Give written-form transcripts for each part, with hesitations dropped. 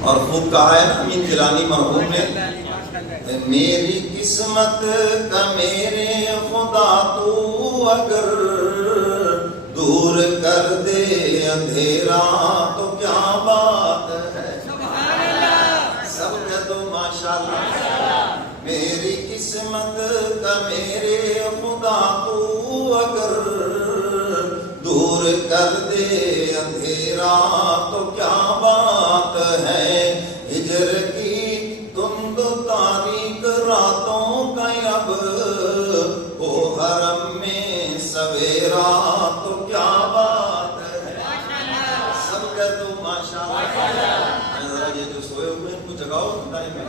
اور خوب کہا ہے امین جیلانی مرحوم نے، میری قسمت کا میرے خدا تو اگر دور کر دے اندھیرا تو کیا بات ہے، سب کہہ دو ماشاءاللہ۔ میری قسمت کا میرے خدا تو اگر دور کر دے اندھیرا تو کیا بات ہے، ہجر کی تند تاریک راتوں کا اب او حرم میں سویرا تو کیا بات ہے، سب کہہ دو ماشاءاللہ۔ ذرا یہ جو سوئے ہوئے ان کو جگاؤ ٹائم ہے۔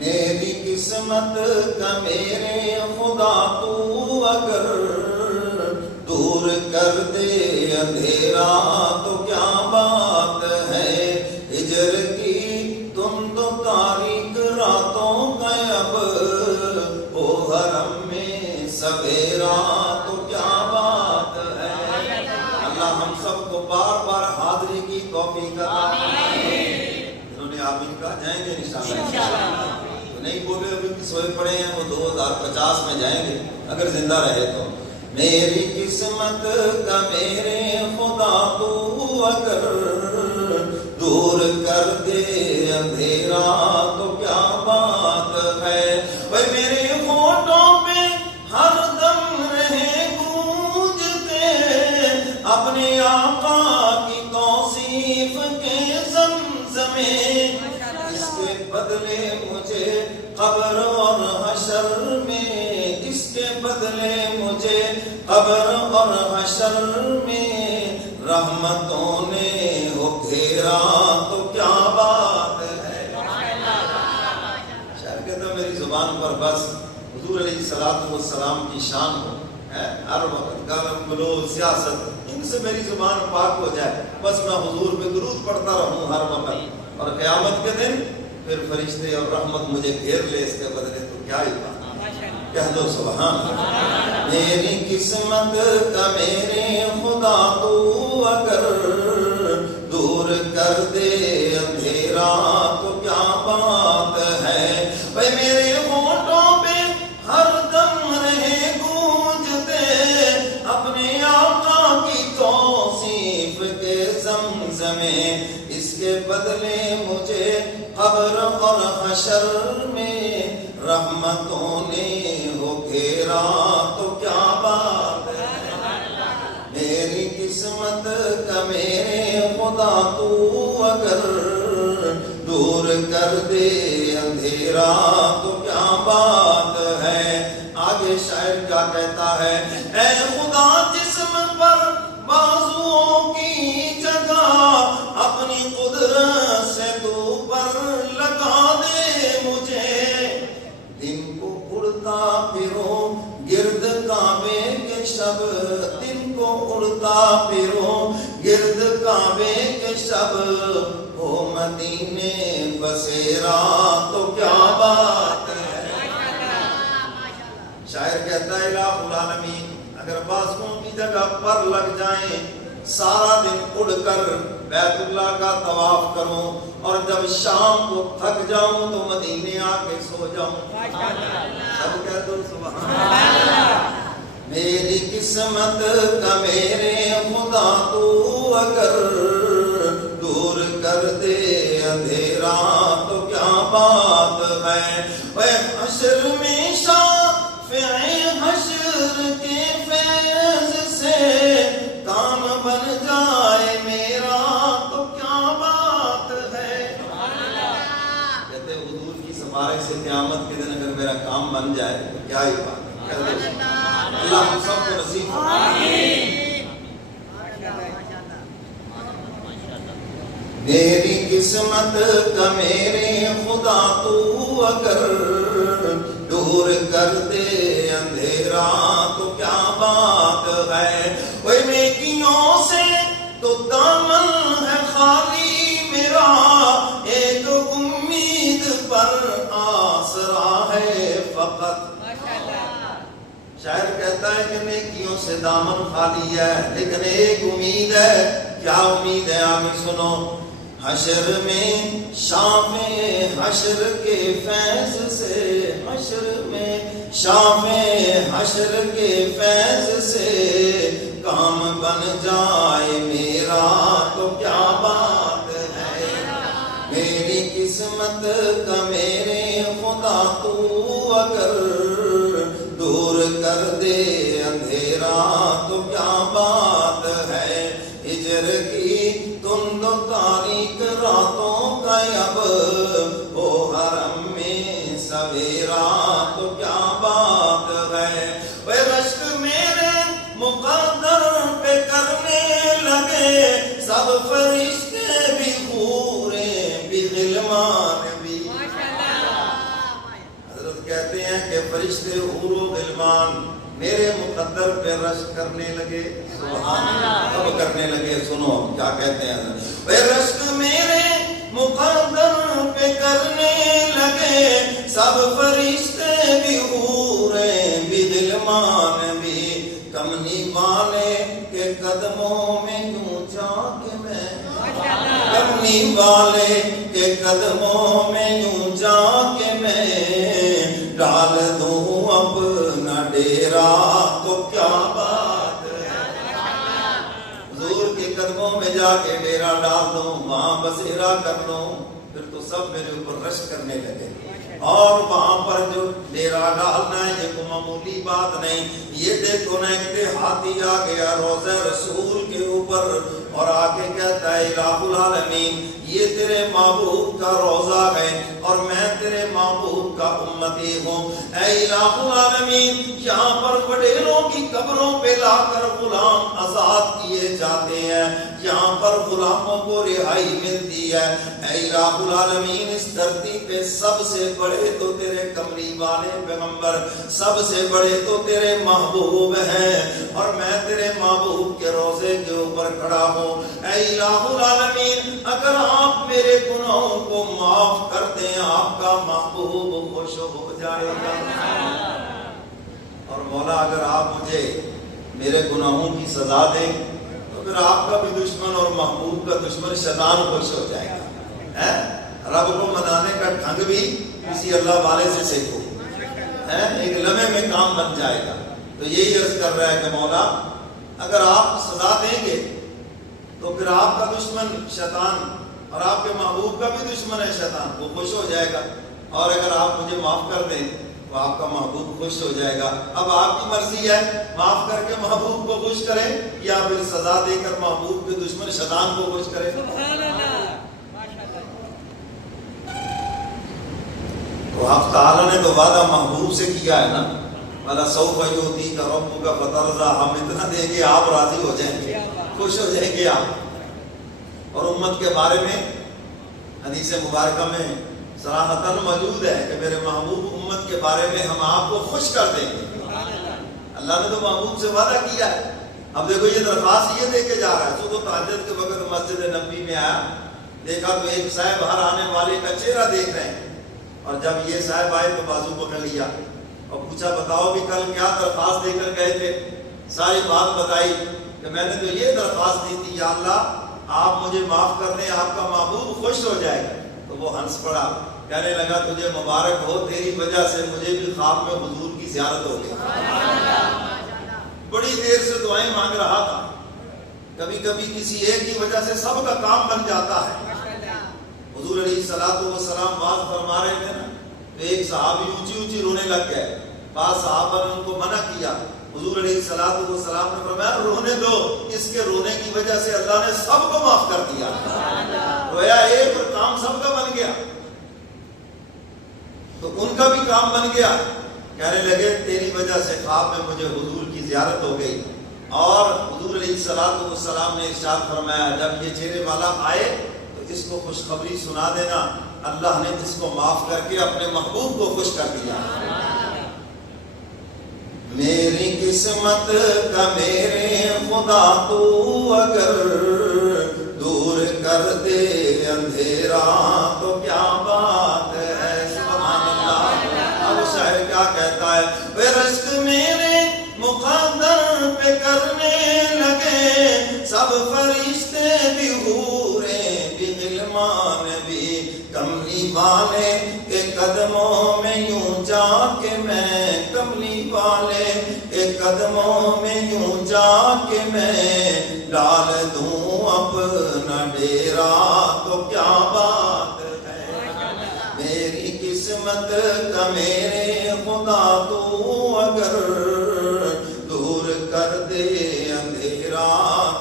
میری قسمت کا میرے خدا تو اگر دور کر دے اندھیرا تو کیا بات ہے، ہجر کی تند تاریک راتوں کا اب او حرم میں سویرا تو کیا بات ہے۔ اللہ ہم سب کو بار بار حاضری کی توفیق عطا فرمائے۔ انہوں نے آمین کہا، جائیں گے انشاءاللہ، نہیں بولے ابھی بھی سوئے پڑے ہیں، وہ 2050 میں جائیں گے اگر زندہ رہے تو۔ میری قسمت کا میرے خدا تو اگر دور کر دے اندھیرا تو کیا بات ہے، وہ میرے ہونٹوں پہ ہر دم رہے گونجتے اپنے آقا کی توصیف کے زمزمے، اس کے بدلے مجھے قبر اور حشر میں، اس کے بدلے مجھے قبر اور حشر میں رحمتوں نے ہو گھیرا تو کیا بات ہے۔ شاید کہتا میری زبان پر بس حضور علیہ الصلوۃ والسلام کی شان ہو، ہر وقت گرم گلو سیاست ان سے میری زبان پاک ہو جائے، بس میں حضور پہ درود پڑھتا رہوں ہر وقت، اور قیامت کے دن پھر فرشتے اور رحمت مجھے گھیر لے اس کے بدلے تو کیا ہی بات، کہہ دو سبحان اللہ۔ میری قسمت کا میرے خدا تو اگر دور کر دے اندھیرا تو کیا بات ہے، بھائی میرے ہونٹوں پہ ہر دم رہے گونجتے اپنے آقا کی توصیف کے زمزمے، اس کے بدلے مجھے قبر اور حشر میں رحمتوں نے ہو گھیرا تو کیا بات ہے۔ میری قسمت کا میرے خدا تو اگر دور کر دے اندھیرا تو کیا بات ہے۔ آگے شاعر کیا کہتا ہے، اے خدا جسم پر بازوؤں کی جگہ اپنی قدرت سے تو پر لگا دے مجھے، دن کو اڑتا پھروں گرد کعبے کے شب، دن کو اڑتا پھروں گرد کعبے کے شب، ہو مدینے بسیرا تو کیا بات ہے۔ شاعر کہتا ہے الہ العالمین اگر بازوؤں کی جگہ پر لگ جائیں، سارا دن اڑ کر بیت اللہ کا طواف کروں، اور جب شام کو تھک جاؤں تو مدینے آ کے سو جاؤں، سب کہہ دو سبحان اللہ۔ میری قسمت کا میرے خدا تو اگر دور کر دے اندھیرا تو کیا بات ہے، وہ حشر میں شافع حشر کے فیض سے کام بن جائے میرا تو کیا بات ہے۔ کہتے حضور کی سفارش سے قیامت کے دن اگر میرا کام بن جائے تو کیا ہی بات ہے۔ اللہ ہم سب کو نصیب فرمائے۔ میری قسمت کا میرے خدا تو اگر دور کر دے اندھیرا تو کیا بات ہے، وہ نیکیوں سے تو دامن ہے خالی میرا، ایک امید پر محاصرہ ہے فقط. شاعر کہتا ہے کہ نیکیوں سے دامن خالی ہے لیکن ایک امید ہے. کیا امید ہے؟ آگے سنو. حشر میں شام حشر کے فیض سے، حشر میں شام حشر کے فیض سے کام بن جائے میرا تو کیا بات ہے. میری قسمت کا میرے خدا تو اگر دور کر دے اندھیرا تو کیا بات ہے. ہجر کی تند و تاریک راتوں کا اب ہو حرم میں سویرا تو کیا بات ہے. وہ رشک میرے مقدر پہ کرنے لگے سب فرشتے بھی حوریں بھی غلمان بھی. حضرت کہتے ہیں کہ فرشتے حور و غلمان میرے مقدر پہ رشک کرنے لگے. سبحان اللہ. کب کرنے لگے؟ سنو کیا کہتے ہیں. وہ رشک میرے مقدر پہ کرنے لگے سب فرشتے بھی حوریں بھی غلمان بھی. کمنی والے کے قدموں میں یوں جا کے میں، کمنی والے کے قدموں میں یوں جا کے میں ڈال دوں اپنا ڈیرا تو کیا بات ہے. حضور کے قدموں میں جا کے ڈیرا ڈال دوں، وہاں بسیرا کر دوں. پھر تو سب میرے اوپر رشک کرنے لگے. اور وہاں پر جو ڈیرا ڈالنا ہے یہ کوئی معمولی بات نہیں. یہ دیکھو نا ایک ہاتھی آ گیا روضہ رسول کے اوپر اور آ کے کہتا ہے الہ العالمین یہ تیرے محبوب کا روضہ ہے اور میں تیرے محبوب کا امتی ہوں. اے الہ العالمین یہاں پر وڈیروں کی قبروں پہ لا کر غلام آزاد کیے جاتے ہیں، یہاں پر غلاموں کو رہائی ملتی ہے. اے الہ العالمین اس دھرتی پہ سب سے بڑے تو تیرے کمری والے پیغمبر، سب سے بڑے تو تیرے محبوب ہیں اور میں تیرے محبوب کے روضے کے اوپر کھڑا ہوں. اے الہ العالمین اگر آپ میرے گناہوں کو معاف کر دیں آپ کا محبوب خوش ہو جائے گا. اور مولا اگر آپ مجھے میرے گناہوں کی سزا دیں تو پھر آپ کا بھی دشمن اور محبوب کا دشمن شیطان خوش ہو جائے گا. رب کو منانے کا ڈھنگ بھی کسی اللہ والے سے سیکھو، ایک لمحے میں کام بن جائے گا. تو یہی عرض کر رہا ہے کہ مولا اگر آپ سزا دیں گے تو پھر آپ کا دشمن شیطان اور آپ کے محبوب کا بھی دشمن ہے شیطان، وہ خوش ہو جائے گا. اور اگر آپ مجھے معاف کر دیں تو آپ کا محبوب خوش ہو جائے گا. اب آپ کی مرضی ہے معاف کر کے محبوب کو خوش کریں یا پھر سزا دے کر محبوب کے دشمن شیطان کو خوش کریں. سبحان اللہ. تو آپ تعالیٰ نے تو وعدہ محبوب سے کیا ہے نا، والا سوف یؤتیک ربک فترضی، ہم اتنا دیں گے آپ راضی ہو جائیں گے، خوش ہو جائیں گے آپ. اور امت کے بارے میں حدیث مبارکہ میں صراحتاً موجود ہے کہ میرے محبوب امت کے بارے میں ہم آپ کو خوش کر دیں گے. اللہ نے تو محبوب سے وعدہ کیا ہے. اب دیکھو یہ درخواست یہ دے کے جا رہا ہے. صبح تہجد کے وقت مسجد نبوی میں آیا، دیکھا تو ایک صاحب باہر آنے والے کا چہرہ دیکھ رہے ہیں اور جب یہ صاحب آئے تو بازو پکڑ لیا اور پوچھا بتاؤ بھی کل کیا درخواست دے کر گئے تھے. ساری بات بتائی کہ میں نے تو یہ درخواست دی تھی یا اللہ آپ مجھے معاف کر دیں آپ کا محبوب خوش ہو جائے گا. تو وہ ہنس پڑا، کہنے لگا تجھے مبارک ہو، تیری وجہ سے مجھے بھی خواب میں حضور کی زیارت ہو گئی. بڑی دیر سے دعائیں مانگ رہا تھا. کبھی کبھی کسی ایک کی وجہ سے سب کا کام بن جاتا ہے. حضور علیہ الصلوۃ والسلام واز فرما رہے تھے نا تو ایک صحابی اونچی اونچی رونے لگ گئے. بعض صحابہ نے ان کو منع کیا. حضور علیہ الصلوۃ والسلام نے فرمایا رونے دو، اس کے رونے کی وجہ سے اللہ نے سب کو معاف کر دیا. رویا ایک اور کام سب کا بن گیا. تو ان کا بھی کام بن گیا. کہنے لگے تیری وجہ سے خواب میں مجھے حضور کی زیارت ہو گئی. اور حضور علیہ الصلوۃ والسلام نے ارشاد فرمایا جب یہ چہرے والا آئے تو اس کو خوشخبری سنا دینا، اللہ نے اس کو معاف کر کے اپنے محبوب کو خوش کر دیا. میری قسمت کا میرے خدا تو اگر دور کر دے اندھیرا تو کیا بات ہے. سبحان اللہ. کیا کہتا ہے؟ وہ رشک میرے مقدر پہ کرنے لگے سب فرشتے بھی حوریں بھی غلمان بھی، کملی والے کے قدموں میں یوں جا کے میں، کملی والے کے قدموں میں یوں جا کے میں ڈال دوں اپنا ڈیرا تو کیا بات ہے، میری قسمت کا میرے خدا تو اگر دور کر دے اندھیرا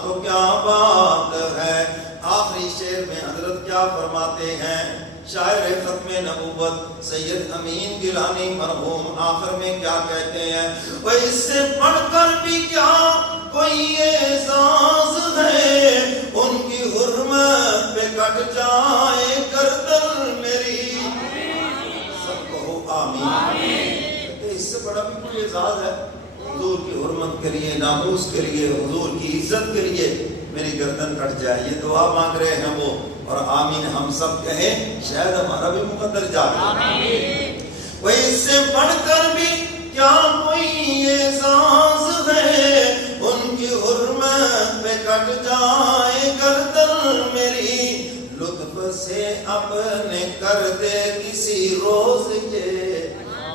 تو کیا بات ہے۔ آخری شعر میں حضرت کیا فرماتے ہیں؟ شاعر ختم نبوت سید امین گیلانی مرحوم آخر میں کیا کہتے ہیں؟ وہ اس سے پڑھ کر بھی کیا کوئی اعزاز ہے، ان کی حرمت پہ کٹ جائے گردن میری، سب کہو آمین۔ اس سے بڑا بھی کوئی اعزاز ہے؟ حضور کی حرمت کے لیے، ناموس کے لیے، حضور کی عزت کے لیے میری گردن کٹ جائے، یہ دعا مانگ رہے ہیں وہ، اور آمین ہم سب کہیں، شاید ہمارا بھی مقدر جائے۔ وہ اس سے بڑھ کر بھی کیا کوئی اعزاز ہے، ان کی حرمت پہ کٹ جائے گردن میری، لطف سے اپنے کر دے کسی روز یہ،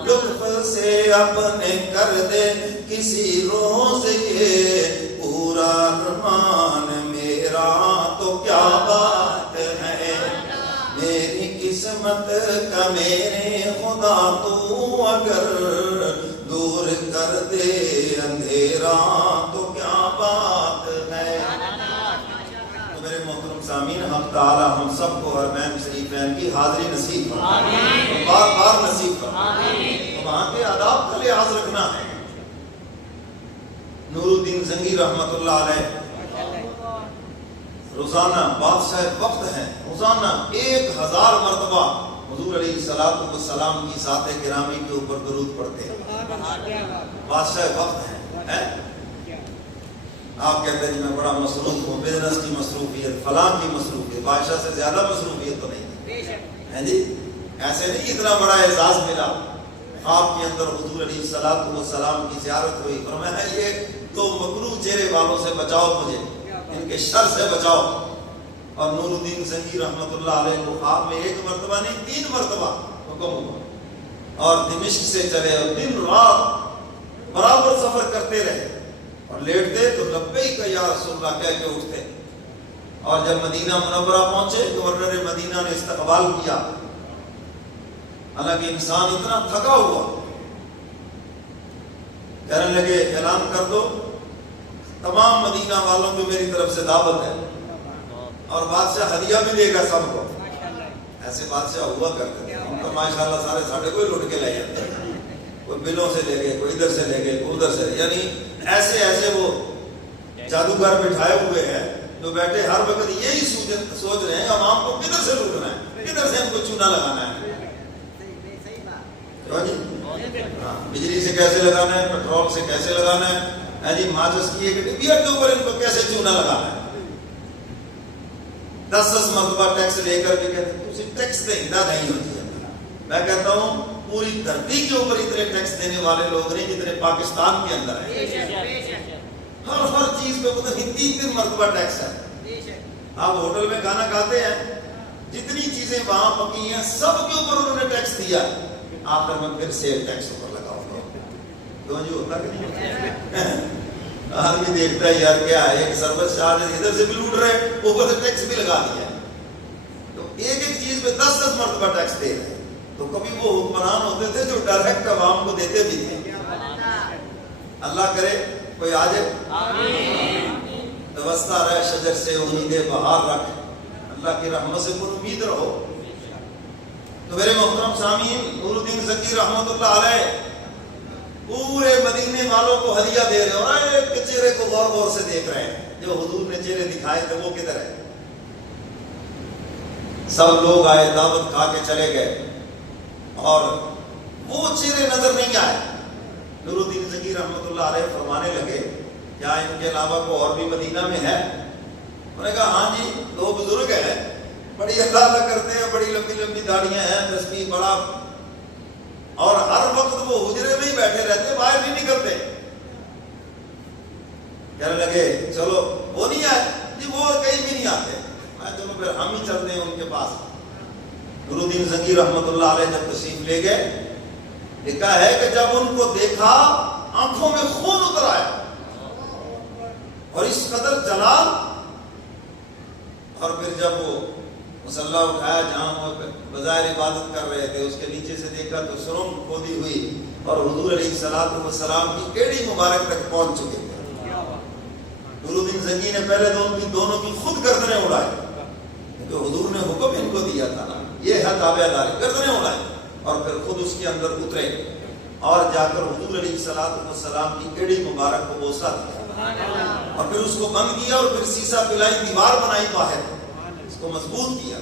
لطف سے اپنے کر دے کسی روز یہ پورا ارمان میرا تو کیا بات ہے، میری قسمت کا میرے خدا تو اگر دور کر دے اندھیرا تو کیا بات ہے۔ تو میرے محترم سامعین، حق تعالی ہم سب کو حرمین شریفین کی حاضری نصیب فرمائے، بار بار نصیب فرمائے۔ تو وہاں کے آداب کا لحاظ رکھنا ہے۔ نور الدین زنگی رحمت اللہ علیہ روزانہ بادشاہ وقت ہیں، روزانہ 1000 مرتبہ حضور علیہ الصلوۃ والسلام کی ذات گرامی کے اوپر درود پڑھتے ہیں۔ بادشاہ وقت ہیں، آپ کہتے ہیں جی میں بڑا مصروف ہوں، بزنس کی مصروفیت، فلاں کی مصروفیت، بادشاہ سے زیادہ مصروفیت تو نہیں ہے جی، ایسے نہیں اتنا بڑا اعزاز ملا۔ آپ کے اندر حضور علیہ الصلوۃ والسلام کی زیارت ہوئی، فرمایا یہ تو مکروہ چہرے والوں سے بچاؤ، مجھے ان کے شر سے بچاؤ۔ اور نور الدین زنگی رحمت اللہ علیہ کو خواب میں 1 مرتبہ نہیں 3 مرتبہ حکم ہوا، اور دمشق سے چلے اور دن رات برابر سفر کرتے رہے، اور لیٹتے تو لبیک یا رسول اللہ کہہ کے اٹھتے، اور جب مدینہ منورہ پہنچے گورنر مدینہ نے استقبال کیا، حالانکہ انسان اتنا تھکا ہوا، کہنے لگے اعلان کر دو تمام مدینہ والوں کو میری طرف سے دعوت ہے، اور بادشاہ ہدیہ بھی دے گا سب کو۔ ایسے بادشاہ ہوا کرتے تھے، ہم تو ماشاءاللہ سارے ساڑھے کوئی لوٹ کے لے جاتے ہیں، کوئی بلوں سے لے گئے، کوئی ادھر سے لے گئے، کوئی ادھر سے، یعنی ایسے ایسے وہ جادوگر بٹھائے ہوئے ہیں جو بیٹھے ہر وقت یہی سوچ رہے ہیں عوام کو کدھر سے لوٹنا ہے، کدھر سے ہم کو چونا لگانا ہے، بجلی سے کیسے لگانا ہے، پیٹرول سے کیسے لگانا ہے، جی ماچس کی ایک ڈبیا کے اوپر ان کو کیسے چونا لگانا ہے۔ 10 مرتبہ ٹیکس لے کر بھی کہتے ہیں اسی ٹیکس دہندہ نہیں ہوتی ہے۔ میں کہتا ہوں پوری دھرتی کے اوپر اتنے ٹیکس دینے والے لوگ نہیں جتنے پاکستان کے اندر ہیں، ہر چیز پہ پتہ نہیں 3 مرتبہ ٹیکس ہے۔ آپ ہوٹل میں کھانا کھاتے ہیں، جتنی چیزیں وہاں پکی ہیں سب کے اوپر انہوں نے ٹیکس دیا، آخر میں پھر سیل ٹیکس اوپر لگاؤ گے، کیوں جی ہوتا کہ نہیں؟ آدمی دیکھتا ہے یار کیا ہے، ایک سروس چارج ادھر سے بھی لوٹ رہے، اوپر سے ٹیکس بھی لگا دیا، تو ایک ایک چیز پہ 10 مرتبہ ٹیکس دے رہے ہیں۔ تو کبھی وہ حکمران ہوتے تھے جو ڈائریکٹ عوام کو دیتے بھی تھے۔ اللہ کرے کوئی آ جائے، وابستہ رہ شجر سے امید بہار رکھ، اللہ کی رحمت سے پر امید رہو۔ تو میرے محترم سامعین، نور الدین زنگی رحمت اللہ علیہ پورے مدینے والوں کو ہدیہ دے رہے ہیں، اور ایک کے چہرے کو غور غور سے دیکھ رہے ہیں، جو حضور نے چہرے دکھائے تھے وہ کدھر ہے۔ سب لوگ آئے، دعوت کھا کے چلے گئے، اور وہ چہرے نظر نہیں آئے۔ نور الدین زنگی رحمت اللہ علیہ فرمانے لگے کیا ان کے علاوہ کو اور بھی مدینہ میں ہے؟ انہوں نے کہا ہاں جی 2 بزرگ ہیں، بڑی اللہ کرتے ہیں، بڑی لمبی لمبی داڑیاں ہیں، تسبیح بڑا، اور ہر وقت وہ وہ حجرے میں ہی بیٹھے رہتے، باہر نہیں نکلتے. کہنے لگے چلو وہ نہیں آئے جی، وہ کہیں بھی نہیں آتے. چلو پھر ہم ہی چلتے ہیں ان کے پاس. نور الدین زنگی رحمۃ اللہ علیہ جب تشریف لے گئے، لکھا ہے کہ جب ان کو دیکھا آنکھوں میں خون اتر آیا اور اس قدر جلال. اور پھر جب وہ مصلی اٹھایا جہاں وہ بظاہر عبادت کر رہے تھے، اس کے نیچے سے دیکھا تو سرنگ کھودی ہوئی اور حضور علیہ الصلوۃ والسلام کی ایڑی مبارک تک پہنچ چکے تھے. نور الدین زنگی نے پہلے دونوں کی خود گردنیں اڑائی، کیونکہ حضور نے حکم ان کو دیا تھا نا، یہ ہے تابع داری. گردنیں اڑائی اور پھر خود اس کے اندر اترے اور جا کر حضور علیہ الصلوۃ والسلام کی ایڑی مبارک کو بوسہ دیا اور پھر اس کو بند کیا اور پھر سیسا پلائی دیوار بنائی باہر، اس کو مضبوط کیا.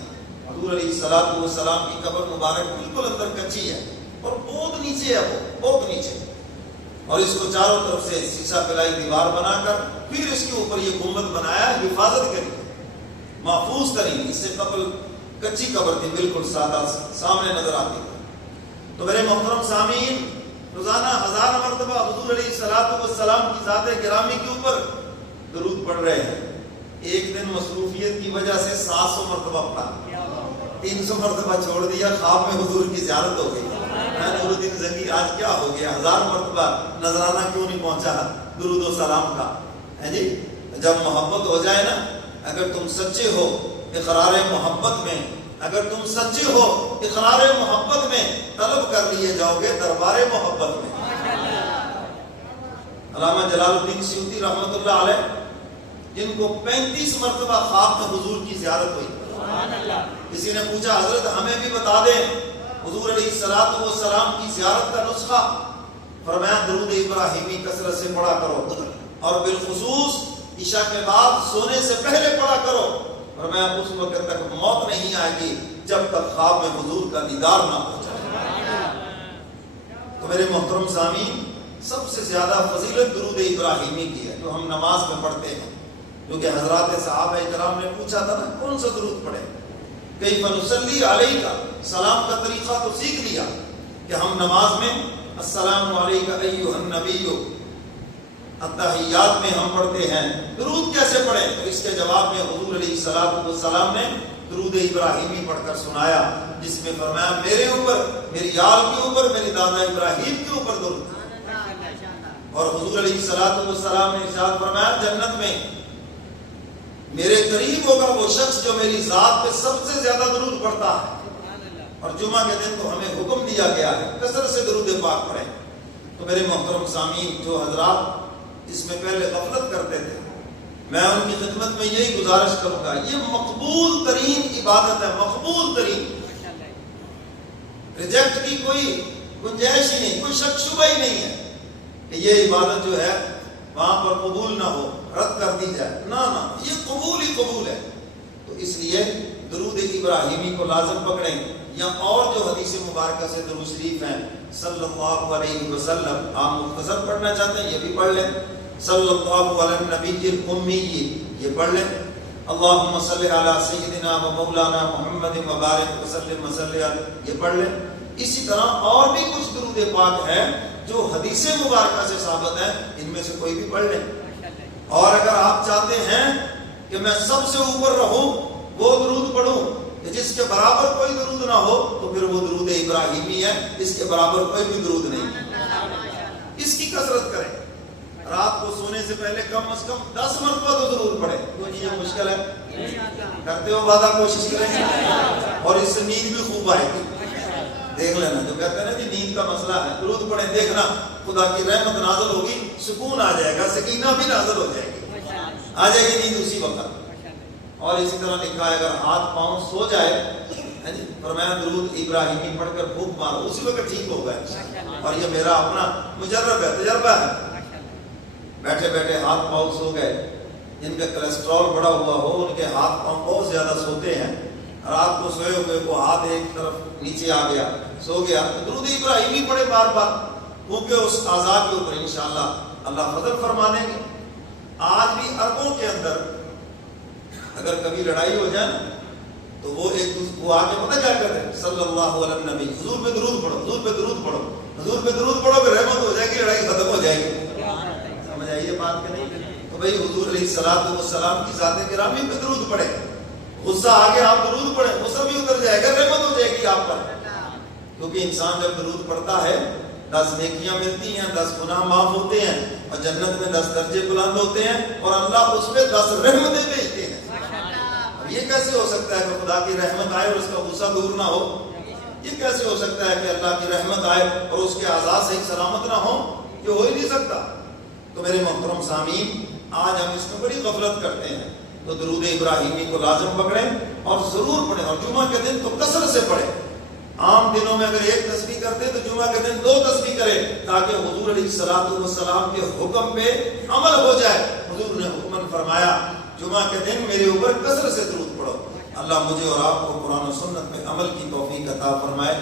حضور علیہ الصلوۃ والسلام کی قبر مبارک بالکل اندر کچی ہے اور بہت نیچے ہے، وہ بہت نیچے، اور اس کو چاروں طرف سے سیسا پلائی دیوار بنا کر پھر اس کے اوپر یہ گنبد بنایا، حفاظت کری محفوظ ترین. اس سے قبل کچی قبر تھی، بالکل سادہ سامنے نظر آتی تھی. تو میرے محترم سامعین، روزانہ 1000 مرتبہ حضور علیہ الصلوۃ والسلام کی ذات گرامی کے اوپر درود پڑھ رہے ہیں. ایک دن مصروفیت کی وجہ سے 700 مرتبہ پڑھا، 300 مرتبہ چھوڑ دیا، خواب میں حضور کی زیارت ہو گئی. نور الدین زنگی آج کیا ہو گیا، 1000 مرتبہ نذرانہ کیوں نہیں پہنچا درود و سلام کا؟ ہے جی، جب محبت ہو جائے نا، اگر تم سچے ہو اقرار محبت میں، اگر تم سچے ہو اقرار محبت میں، طلب کر لیے جاؤ گے دربار محبت میں. علامہ جلال الدین سیوطی رحمۃ اللہ علیہ، جن کو 35 مرتبہ خواب میں حضور کی زیارت ہوئی. کسی نے پوچھا حضرت ہمیں بھی بتا دیں حضور علیہ الصلوۃ والسلام کی زیارت کا نسخہ. فرمایا درود ابراہیمی کثرت سے پڑھا کرو اور بالخصوص عشاء کے بعد سونے سے پہلے پڑھا کرو. فرمایا اس وقت تک موت نہیں آئے گی جب تک خواب میں حضور کا دیدار نہ ہو جائے. تو میرے محترم سامعین، سب سے زیادہ فضیلت درود ابراہیمی کی ہے جو ہم نماز میں پڑھتے ہیں. کیونکہ حضرات صحابہ کرام نے پوچھا تھا نا کون سا درود پڑھے، کیف نصلی علیک، سلام کا طریقہ تو سیکھ لیا کہ ہم نماز میں السلام علیک ایھا النبی التحیات میں ہم پڑھتے ہیں. درود کیسے پڑھیں؟ تو اس کے جواب میں حضور علیہ الصلوۃ والسلام نے درود ابراہیمی پڑھ کر سنایا، جس میں فرمایا میرے اوپر، میری آل کے اوپر، میری دادا ابراہیم کے اوپر درود. اور حضور علیہ الصلوۃ والسلام نے ارشاد فرمایا جنت میں میرے قریب ہوگا وہ شخص جو میری ذات پہ سب سے زیادہ درود پڑھتا ہے. اور جمعہ کے دن تو ہمیں حکم دیا گیا ہے کثرت سے درود پاک پڑھیں. تو میرے محترم سامعین، جو حضرات اس میں پہلے غفلت کرتے تھے، میں ان کی خدمت میں یہی گزارش کروں گا، یہ مقبول ترین عبادت ہے، مقبول ترین. ریجیکٹ کی کوئی گنجائش ہی نہیں، کوئی شک شبہ ہی نہیں ہے کہ یہ عبادت جو ہے وہاں پر قبول نہ ہو، رد کر دی جائے. نہ یہ قبول ہی قبول ہے. تو اس لیے درود ابراہیمی کو لازم پکڑیں. یا اور جو حدیث مبارکہ سے درود شریف ہیں صلی اللہ علیہ وسلم، آپ مختصر پڑھنا چاہتے ہیں یہ بھی پڑھ لیں. صلی اللہ علی النبی الامی، یہ پڑھ لیں. اللہم صلی علی سیدنا و مولانا محمد مبارک وسلم وسلم، یہ پڑھ لیں. اسی طرح اور بھی کچھ درود پاک ہیں جو حدیث مبارکہ سے ثابت ہیں، ان میں سے کوئی بھی پڑھ لیں. اور اگر آپ چاہتے ہیں کہ میں سب سے اوپر رہوں، وہ درود پڑھوں کہ جس کے برابر کوئی درود نہ ہو، تو پھر وہ درود ابراہیمی ہے، اس کے برابر کوئی بھی درود نہیں. اس کی کثرت کریں. رات کو سونے سے پہلے کم از کم 10 مرتبہ تو ضرور پڑھیں. کوئی چیز مشکل ہے؟ کرتے ہو وعدہ، کوشش کریں اور اس سے نیند بھی خوب آئے گی. دیکھ لینا، جو کہتے ہیں نا کہ نیند کا مسئلہ ہے، درود پڑھیں، دیکھنا خدا کی رحمت نازل ہوگی، سکون آ جائے گا، سکینہ بھی نازل ہو جائے گی، آ جائے گی نیند اسی وقت. اور اسی طرح لکھا ہے اگر ہاتھ پاؤں سو جائے فرمایا درود ابراہیمی پڑھ کر پھونک مارو، اسی وقت ٹھیک ہو گئے. اور یہ میرا اپنا مجرب ہے، تجربہ ہے. بیٹھے بیٹھے ہاتھ پاؤں سو گئے، جن کا کولیسٹرول بڑا ہوا ہو ان کے ہاتھ پاؤں بہت زیادہ سوتے ہیں، رات کو سوئے ہوئے کو ہاتھ ایک طرف نیچے آ گیا، سو گیا، درود ابراہیمی پڑھے بار بار، کیونکہ اس اعضاء کے اوپر انشاءاللہ اللہ فضل فرما دیں گے. آج بھی عربوں کے اندر اگر کبھی لڑائی ہو جائے نا تو وہ ایک دوسرے کو آگے پتہ کیا کہتے ہیں، صلی اللہ علیہ النبی، حضور پہ درود پڑھو، حضور پہ درود پڑھو، حضور پہ درود پڑھو. الصلوۃ والسلام کی ذات گرامی پہ درود پڑھیں. غصہ آ گیا آپ درود پڑھیں, غصہ بھی اتر جائے گا, رحمت ہو جائے گی آپ پر. کیونکہ انسان جب درود پڑھتا ہے 10 نیکیاں ملتی ہیں, 10 گناہ معاف ہوتے ہیں, اور جنت میں 10 درجے بلند ہوتے ہیں, اور اللہ اس پہ 10 رحمتیں بھیجتے ہیں. اب یہ کیسے ہو سکتا ہے کہ خدا کی رحمت آئے اور اس کا غصہ دور نہ ہو؟ یہ کیسے ہو سکتا ہے کہ اللہ کی رحمت آئے اور اس کے اعضاء صحیح سلامت نہ ہو؟ یہ ہو ہی نہیں سکتا. تو میرے محترم سامعین, آج ہم اس میں بڑی غفلت کرتے ہیں. تو درود ابراہیمی کو لازم پکڑیں اور ضرور پڑھیں, اور جمعہ کے دن تو کثرت سے پڑھیں. عام دنوں میں اگر 1 تسبیح کرتے ہیں تو جمعہ کے دن 2 تسبیح کریں, تاکہ حضور علیہ الصلوۃ والسلام کے حکم پہ عمل ہو جائے. حضور نے حکم فرمایا جمعہ کے دن میرے اوپر کثرت سے درود پڑھو. اللہ مجھے اور آپ کو قرآن و سنت میں عمل کی توفیق عطا فرمائے.